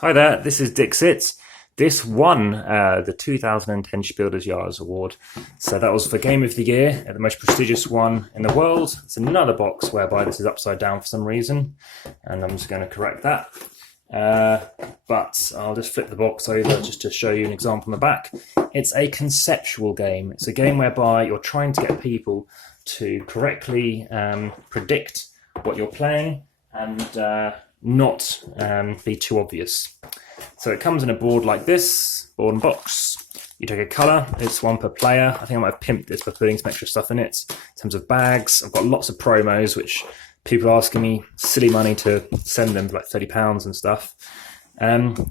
Hi there, this is Dixit. This won the 2010 Spiel des Jahres award. So that was for Game of the Year, the most prestigious one in the world. It's another box whereby this is upside down for some reason, and I'm just going to correct that. But I'll just flip the box over just to show you an example on the back. It's a conceptual game. It's a game whereby you're trying to get people to correctly predict what you're playing and not be too obvious. So it comes in a board like this, board and box. You take a colour, it's one per player. I think I might have pimped this by putting some extra stuff in it. In terms of bags, I've got lots of promos, which people are asking me silly money to send them, like £30 and stuff.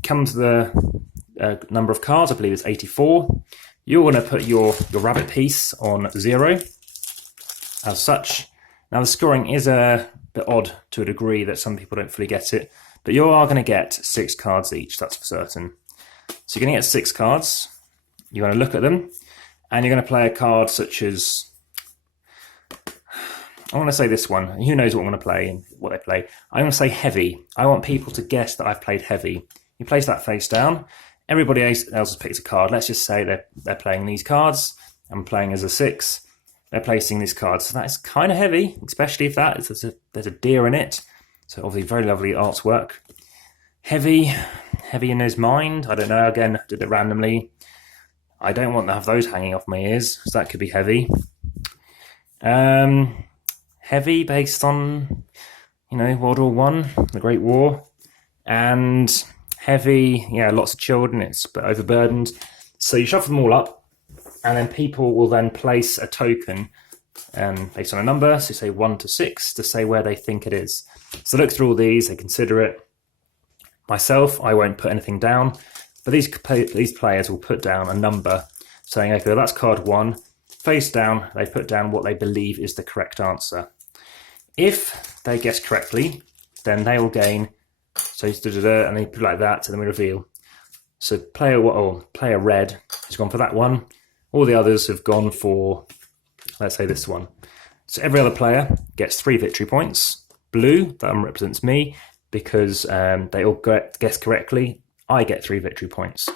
Comes the number of cards, I believe it's 84. You're going to put your rabbit piece on 0, as such. Now the scoring is a bit odd to a degree that some people don't fully get it, but you are going to get 6 cards each, that's for certain. So you're going to get 6 cards, you're going to look at them, and you're going to play a card such as, I want to say this one, who knows what I'm going to play and what they play. I'm going to say heavy. I want people to guess that I've played heavy. You place that face down, everybody else has picked a card. Let's just say they're playing these cards, I'm playing as a 6. They're placing these cards. So that is kind of heavy, especially if there's a deer in it. So obviously very lovely artwork. Heavy in his mind. I don't know, again, did it randomly. I don't want to have those hanging off my ears, so that could be heavy. Heavy based on, World War One, the Great War. And heavy, yeah, lots of children, it's a bit overburdened. So you shuffle them all up, and then people will then place a token based on a number, so say 1 to 6, to say where they think it is. So look through all these, they consider it. Myself, I won't put anything down, but these players will put down a number saying, okay, well, that's card 1. Face down, they put down what they believe is the correct answer. If they guess correctly, then they will gain, so and they put it like that, and then we reveal. So player red has gone for that one. All the others have gone for, let's say, this one. So every other player gets 3 victory points. Blue, that represents me, because they all guess correctly. I get 3 victory points.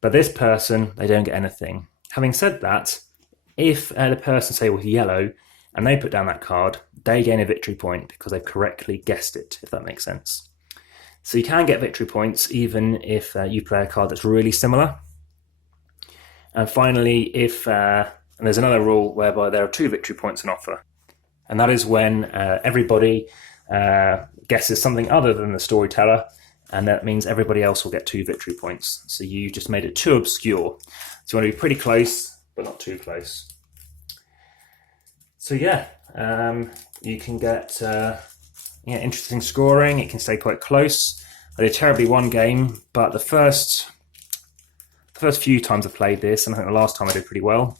But this person, they don't get anything. Having said that, if the person, say, was yellow, and they put down that card, they gain a victory point because they've correctly guessed it, if that makes sense. So you can get victory points even if you play a card that's really similar. And finally, if and there's another rule whereby there are 2 victory points on offer, and that is when everybody guesses something other than the storyteller, and that means everybody else will get 2 victory points. So you just made it too obscure. So you want to be pretty close, but not too close. So yeah, you can get interesting scoring. It can stay quite close. I did terribly one game, but the first few times I played this, and I think the last time I did pretty well.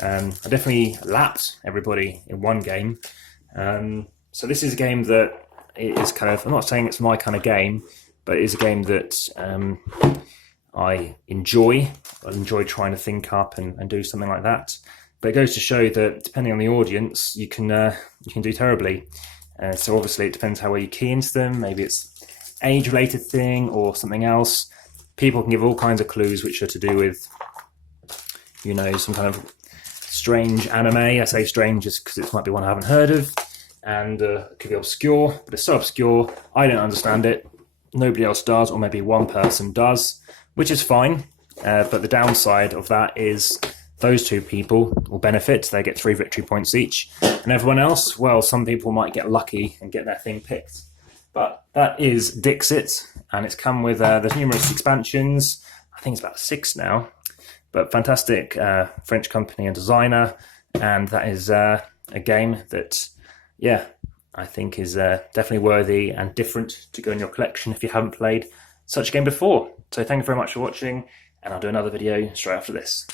I definitely lapped everybody in one game. So this is a game that is kind of, I'm not saying it's my kind of game, but it is a game that I enjoy. I enjoy trying to think up and do something like that. But it goes to show that depending on the audience, you can do terribly. So obviously it depends how well you key into them. Maybe it's age-related thing or something else. People can give all kinds of clues which are to do with, some kind of strange anime. I say strange just because it might be one I haven't heard of. And it could be obscure, but it's so obscure, I don't understand it. Nobody else does, or maybe one person does, which is fine. But the downside of that is those 2 people will benefit. They get 3 victory points each. And everyone else, well, some people might get lucky and get their thing picked. But that is Dixit, and it's come with, there's numerous expansions. I think it's about 6 now. But fantastic French company and designer. And that is a game that, yeah, I think is definitely worthy and different to go in your collection if you haven't played such a game before. So thank you very much for watching, and I'll do another video straight after this.